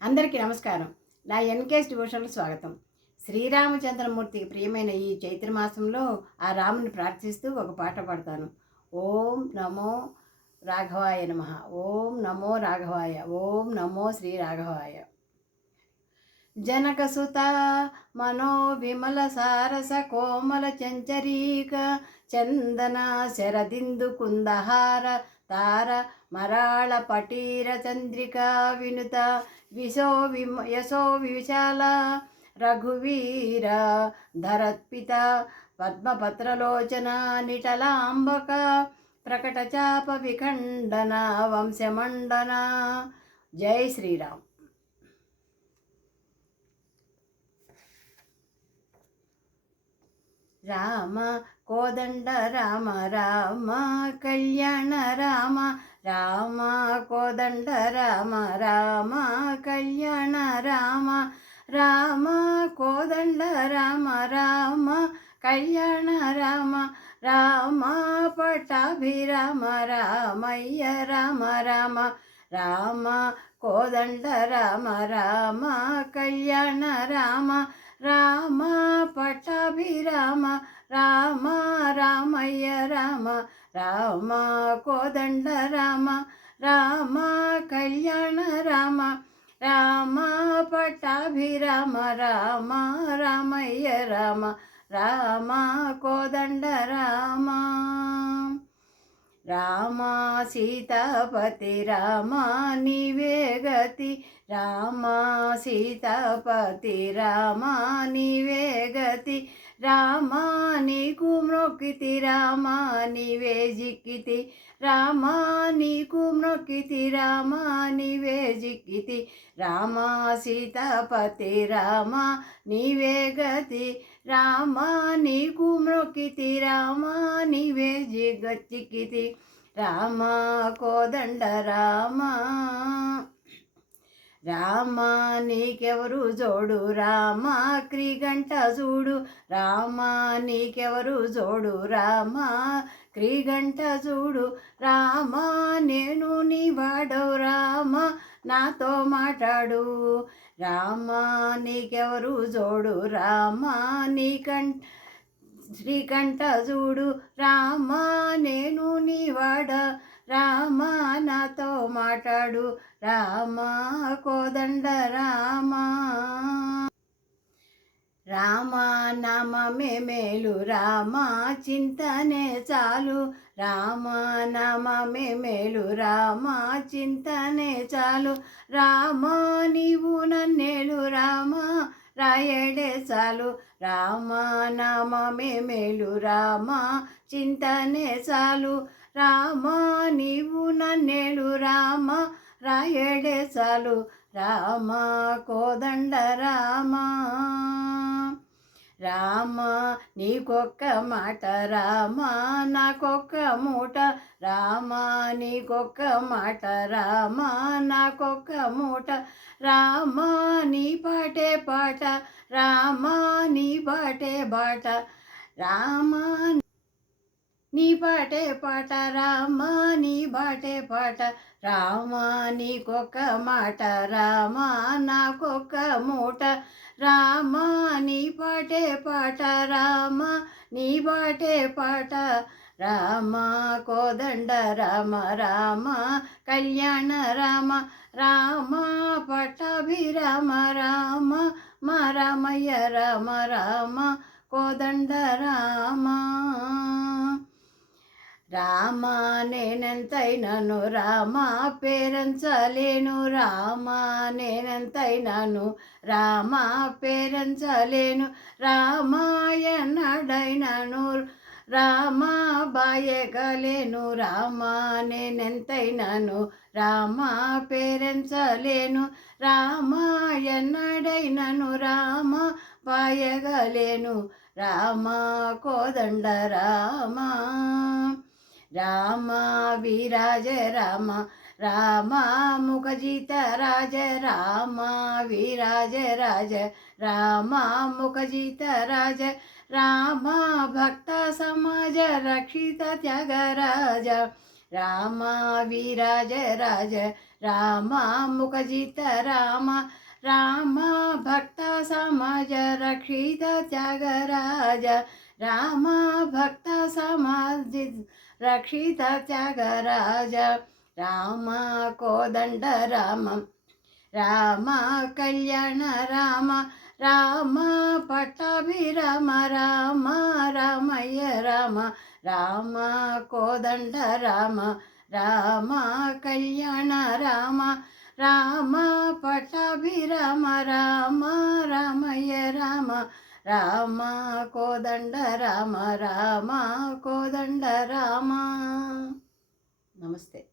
అందరికీ నమస్కారం. నా ఎన్కేఎస్ డివోషన్‌కు స్వాగతం. శ్రీరామచంద్రమూర్తికి ప్రియమైన ఈ చైత్రమాసంలో ఆ రాముని ప్రార్థిస్తూ ఒక పాట పాడతాను. ఓం నమో రాఘవాయ నమః. ఓం నమో రాఘవాయ. ఓం నమో శ్రీ రాఘవాయ. జనకసుత మనో విమల సారస కోమల చంచరీక చందన శరదిందు కుందహార తార మరాళ పటీర చంద్రికా వినుత యశో విశాల రఘువీర ధరత్పిత పద్మపత్రలోచన నిటలాంబక ప్రకట చాప విఖండన వంశమండన. జై శ్రీరామ్. రామ కోదండ రామ రామ కళ్యాణ రామ రామ కోదండ రామ రామ కళ్యాణ రామ రామ కోదండ రామ రామ కళ్యాణ రామ రామ పట్టాభిరామ రామయ్య రామ రామ రామ కోదండ రామ రామ కళ్యాణ రామ రామ పట్టాభిరామ రామ రామయ్య రామ రామ కోదండ రామ రామ కళ్యాణ రామ రామ పట్టాభిరామ రామ రామయ్య రామ రామ కోదండ రామ రామ సీతాపతి రామ నీవే గతి రామ సీతాపతి రామ నీవే గతి రామ నీకు మ్రొక్కితి రామ నీవే జిక్కితి రామ నీకు మ్రొక్కితి రామ నీవే జిక్కితి రామ సీతాపతి రామ నీవే గతి రామ నీకు మ్రొక్కితి రామ నీవే జిక్కితి రామ కోదండ రామ రామ నీకెవరు జోడు రామ క్రీగంట చూడు రామ నీకెవరు జోడు రామ క్రీగంట చూడు రామ నేను నీ వాడవు రామ నాతో మాట్లాడు రామ నీకెవరు జోడు రామ శ్రీకంఠ చూడు రామ నేను నీ వాడ రామ నాతో మాట్లాడు రామ కోదండ రామ రామ నామమే మేలు రామ చింతనే చాలు రామ నామమే మేలు రామ చింతనే చాలు రామ నీవు నన్నేలు రామ రాయడే చాలు రామ నామమే మేలు రామ చింతనే చాలు రామ నీవు నన్నేలు రామ రాయడే చాలు రామ కోదండ రామ రామ నీకొక్క మాట రామ నాకొక్క మూట రామ నీకొక్క మాట రామ నాకొక్క మూట రామ నీ పాటే పాట రామ నీ బాటే బాట రామ నీ పాటే పాట రామ నీ బాటే పాట రామ నీకొక్క మాట రామ నాకొక్క మూట రామ నీ పాటే పాట రామ నీ బాటే పాట రామ కోదండ రామ రామ కళ్యాణ రామ రామ పట్టాభిరామ రామ మా రామయ్య రామ రామ కోదండ రామ రామ నేనెంతైనాను రామ పేరంచలేను రామ నేనెంతైనాను రామ పేరంచలేను రామాయణడైనాను రామ బాయగలేను రామ నేనెంతైనాను రామ పేరంచలేను రామాయణడైనాను రామ బాయగలేను రామ కోదండ రామ రామ విరాజ రామ రామ ముఖజిత రాజ రామ విరాజ రాజ రామ ముఖజిత రాజ రామ భక్త సమాజ రక్షిత త్యాగరాజ రామ విరాజ రాజ రామ ముఖజిత రామ రామ భక్త సమాజ రక్షిత త్యాగరాజ రామ భక్త సమాజ రక్షిత త్యాగరాజ రామ కోదండ రామ రామ కళ్యాణ రామ రామ పట్టాభిరామ రామ రామయ్య రామ రామ కోదండ రామ రామ కళ్యాణ రామ రామ పట్టాభిరామ రామ రామయ్య రామ రామ కోదండ రామ రామ కోదండ రామ. నమస్తే.